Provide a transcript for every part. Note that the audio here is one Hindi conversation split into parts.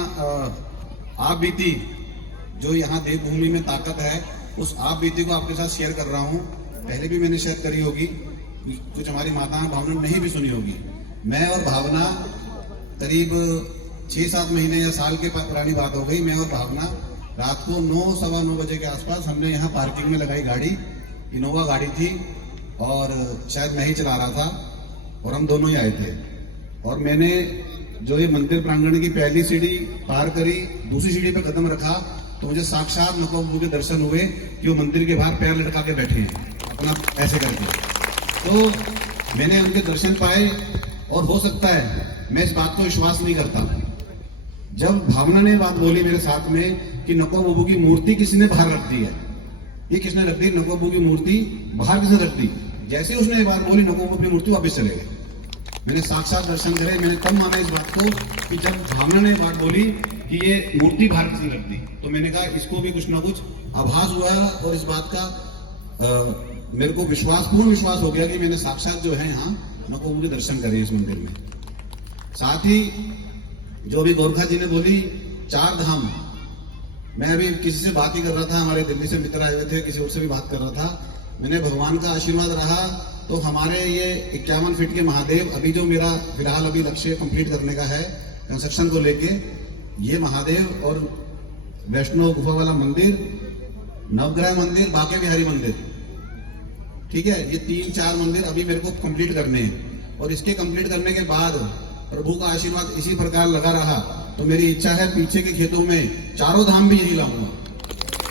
आप बीती जो यहाँ देवभूमि में ताकत है, उस आप बीती को आपके साथ शेयर कर रहा हूँ। पहले भी मैंने शेयर करी होगी, कुछ हमारी माताएं भावना नहीं भी सुनी होगी। मैं और भावना करीब 6-7 महीने या साल के पुरानी बात हो गई। मैं और भावना रात को 9-9:15 बजे के आसपास हमने यहाँ पार्किंग में लगाई गाड़ी। इनोवा गाड़ी थी और शायद मैं ही चला रहा था और हम दोनों ही आए थे। और मैंने जो ये मंदिर प्रांगण की पहली सीढ़ी पार करी, दूसरी सीढ़ी पे कदम रखा तो मुझे साक्षात नौका के दर्शन हुए कि वो मंदिर के बाहर पैर लटका के बैठे हैं अपना ऐसे करके। तो मैंने उनके दर्शन पाए और हो सकता है मैं इस बात को विश्वास नहीं करता, जब भावना ने बात बोली मेरे साथ में कि नौका बाबू की मूर्ति किसने बाहर रख दी है, ये किसने रख दी, नौका बाबू की मूर्ति बाहर किसने रख दी। जैसे उसने ये बात बोली नौका बाबू अपनी मूर्ति वापस चले गए। मैंने साक्षात दर्शन करे। मैंने तब माना इस बात को कि जब भावना ने बात बोली कि ये मूर्ति बाहर किसने रख दी, तो मैंने कहा इसको भी कुछ ना कुछ आभास हुआ और इस बात का मेरे को पूर्ण विश्वास हो गया कि मैंने साक्षात जो है यहाँ नौका बाबू के दर्शन करे इस मंदिर में। साथ ही जो अभी गोरखा जी ने बोली 4 धाम, मैं अभी किसी से बात ही कर रहा था, हमारे दिल्ली से मित्र आए हुए थे, किसी और से भी बात कर रहा था। मैंने भगवान का आशीर्वाद रहा तो हमारे ये 51 फीट के महादेव, अभी जो मेरा फिलहाल अभी लक्ष्य कंप्लीट करने का है कंस्ट्रक्शन को लेके, ये महादेव और वैष्णो गुफा वाला मंदिर, नवग्रह मंदिर, बांके बिहारी मंदिर, ठीक है, ये 3-4 मंदिर अभी मेरे को कंप्लीट करने हैं। और इसके कंप्लीट करने के बाद प्रभु का आशीर्वाद इसी प्रकार लगा रहा तो मेरी इच्छा है पीछे के खेतों में 4 धाम भी यही लाऊंगा।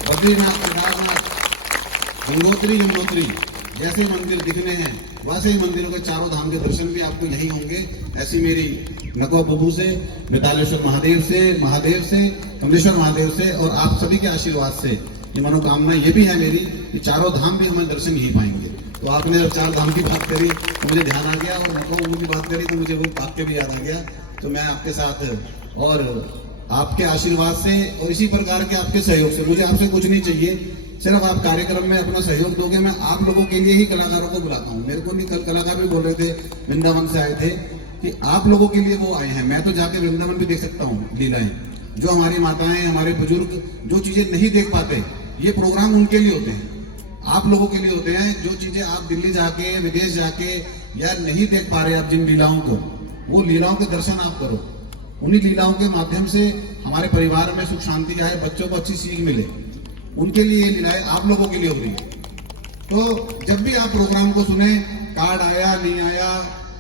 बद्रीनाथ, केदारनाथ, गंगोत्री, यमुनोत्री जैसे मंदिर दिखने हैं वैसे ही मंदिरों के 4 धाम के दर्शन भी आपको यही होंगे। ऐसी मेरी नौका बाबू से, मितालेश्वर महादेव से, कमलेश्वर महादेव से और आप सभी के आशीर्वाद से ये मनोकामना ये भी है मेरी कि 4 धाम भी हमें दर्शन यही पाएंगे। तो आपने जब 4 धाम की बात करी तो मुझे ध्यान आ गया, और नौका बाबू की बात करी तो मुझे वो बात के भी याद आ गया। तो मैं आपके साथ और आपके आशीर्वाद से और इसी प्रकार के आपके सहयोग से, मुझे आपसे कुछ नहीं चाहिए, सिर्फ आप कार्यक्रम में अपना सहयोग दोगे। मैं आप लोगों के लिए ही कलाकारों को बुलाता हूँ। मेरे को नहीं, कल कलाकार भी बोल रहे थे वृंदावन से आए थे कि आप लोगों के लिए वो आए हैं। मैं तो जाके वृंदावन भी देख सकता हूँ लीलाएं, जो हमारी माताएं, हमारे बुजुर्ग जो चीजें नहीं देख पाते, ये प्रोग्राम उनके लिए होते हैं, आप लोगों के लिए होते हैं। जो चीजें आप दिल्ली जाके, विदेश जाके या नहीं देख पा रहे आप जिन लीलाओं को, वो लीलाओं के दर्शन आप करो। उन्हीं लीलाओं के माध्यम से हमारे परिवार में सुख शांति आए, बच्चों को अच्छी सीख मिले, उनके लिए ये लीलाएं आप लोगों के लिए हो रही है। तो जब भी आप प्रोग्राम को सुने, कार्ड आया नहीं आया,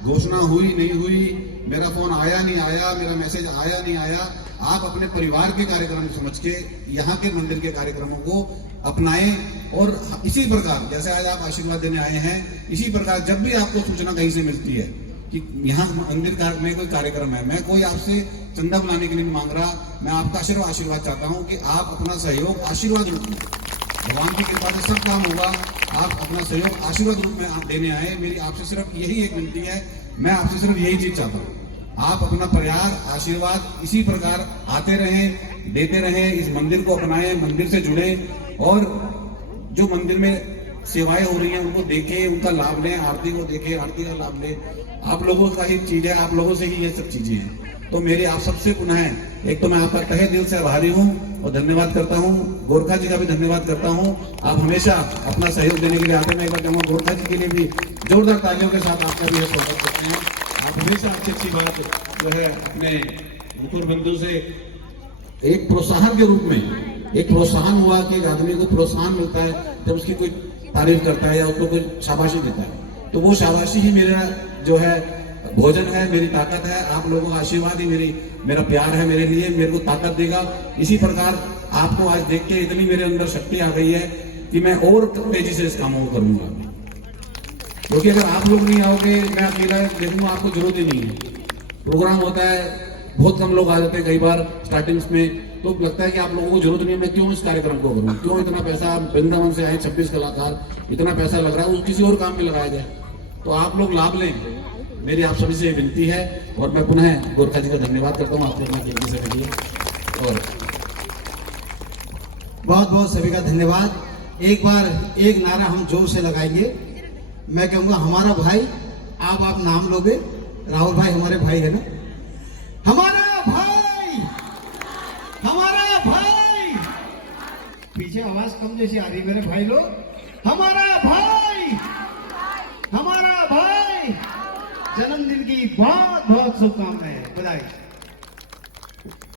घोषणा हुई नहीं हुई, मेरा फोन आया नहीं आया, मेरा मैसेज आया नहीं आया, आप अपने परिवार के कार्यक्रम समझ के यहाँ के मंदिर के कार्यक्रमों को अपनाएं। और इसी प्रकार जैसे आज आप आशीर्वाद देने आए हैं, इसी प्रकार जब भी आपको सूचना कहीं से मिलती है कि यहाँ मंदिर में कोई कार्यक्रम है, मैं कोई आपसे चंदा बुलाने के लिए नहीं मांग रहा, मैं आपका सिर्फ आशीर्वाद चाहता हूँ कि आप अपना सहयोग आशीर्वाद रूप में, भगवान की कृपा से सब काम होगा, आप अपना सहयोग आशीर्वाद रूप में आप देने आए। मेरी आपसे सिर्फ यही एक विनती है, मैं आपसे सिर्फ यही चीज चाहता हूँ, आप अपना प्यार, आशीर्वाद इसी प्रकार आते रहें, देते रहें, इस मंदिर को अपनाएं, मंदिर से जुड़े और जो मंदिर में सेवाएं हो रही हैं उनको देखें, उनका लाभ लें, आरती को देखें, आरती का लाभ लें। आप लोगों का ही चीज है, आप लोगों से ही ये सब चीजें हैं। तो मेरे आप सबसे पुनः एक तो मैं आपका तहे दिल से आभारी हूँ और धन्यवाद करता हूँ। गोरखा जी का भी धन्यवाद करता हूँ, आप हमेशा अपना सहयोग देने के लिए आते हैं। मैं एक बार कहूँगा गोरखा जी के लिए भी जोरदार तालियों के साथ आपका भी स्वागत करते हैं। आप हमेशा अच्छी बात जो है अपने मुकुर बंधु से एक प्रोत्साहन के रूप में, एक प्रोत्साहन हुआ कि एक आदमी को प्रोत्साहन मिलता है जब उसकी कोई तारीफ करता है या उसको कोई शाबाशी देता है, तो वो शाबाशी ही मेरा जो है भोजन है, मेरी ताकत है। आप लोगों का आशीर्वाद ही मेरा प्यार है मेरे लिए, मेरे को ताकत देगा। इसी प्रकार आपको आज देख के इतनी मेरे अंदर शक्ति आ गई है कि मैं और तेजी से इस कामों को करूंगा, क्योंकि अगर आप लोग नहीं आओगे, मैं अकेला देखूंगा, आपको जरूरत ही नहीं है। प्रोग्राम होता है, बहुत कम लोग आ जाते हैं कई बार स्टार्टिंग्स में, तो लगता है कि आप लोगों को जरूरत नहीं है, मैं क्यों इस कार्यक्रम को करूं, क्यों इतना पैसा, वृंदावन से आए 26 कलाकार, इतना पैसा लग रहा है, वो किसी और काम में लगाया जाए। तो आप लोग लाभ लें, मेरी आप सभी से विनती है। और मैं पुनः गोरखा जी का धन्यवाद करता हूँ आपने अपना कीमती समय दिया। और बहुत बहुत सभी का धन्यवाद। एक बार एक नारा हम जोर से लगाएंगे, मैं कहूंगा हमारा भाई, आप नाम लोगे, राहुल भाई हमारे भाई है ना, हमारा भाई हमारा भाई, पीछे आवाज कम जैसी आ रही मेरे भाई लोग, हमारा भाई, हमारा भाई जन्मदिन की बहुत बहुत शुभकामनाएं, बधाई।